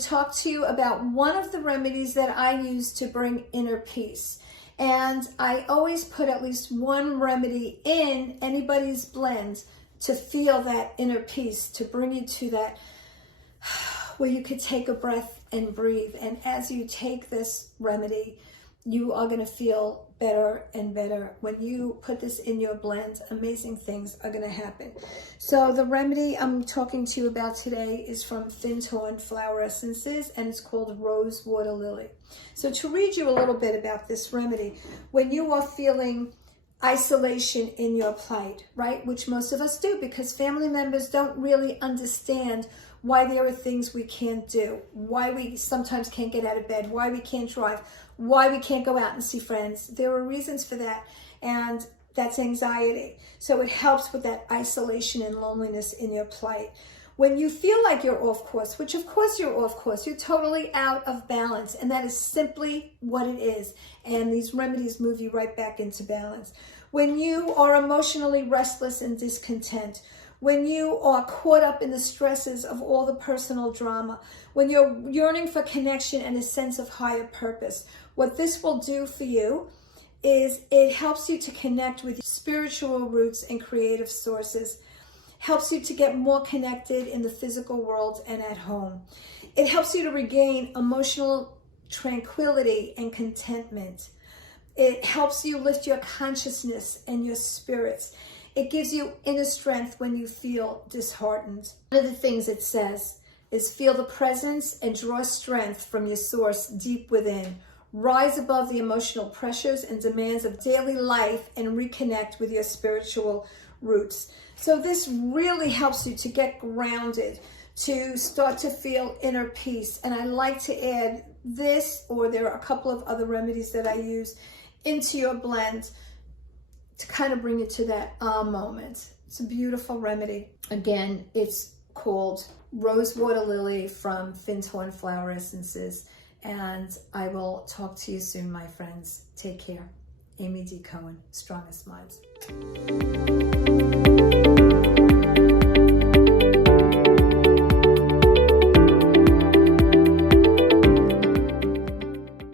to talk to you about one of the remedies that I use to bring inner peace. And I always put at least one remedy in anybody's blend to feel that inner peace, to bring you to that where you could take a breath and breathe. And as you take this remedy, you are going to feel better and better. When you put this in your blend, amazing things are going to happen. So the remedy I'm talking to you about today is from Cohen Flower Essences, and it's called Rose Water Lily. So to read you a little bit about this remedy, when you are feeling isolation in your plight, right, which most of us do because family members don't really understand why there are things we can't do, why we sometimes can't get out of bed, why we can't drive, why we can't go out and see friends. There are reasons for that, and that's anxiety. So it helps with that isolation and loneliness in your plight. When you feel like you're off course, which of course you're off course, you're totally out of balance, and that is simply what it is. And these remedies move you right back into balance. When you are emotionally restless and discontent, when you are caught up in the stresses of all the personal drama, when you're yearning for connection and a sense of higher purpose, what this will do for you is it helps you to connect with spiritual roots and creative sources, helps you to get more connected in the physical world and at home. It helps you to regain emotional tranquility and contentment. It helps you lift your consciousness and your spirits. It gives you inner strength when you feel disheartened. One of the things it says is feel the presence and draw strength from your source deep within. Rise above the emotional pressures and demands of daily life and reconnect with your spiritual roots. So this really helps you to get grounded, to start to feel inner peace. And I like to add this, or there are a couple of other remedies that I use, into your blend to kind of bring you to that moment. It's a beautiful remedy. Again, it's called Rose Water Lily from Cohen Flower Essences. And I will talk to you soon, my friends. Take care. Amy D. Cohen, Strongest Minds.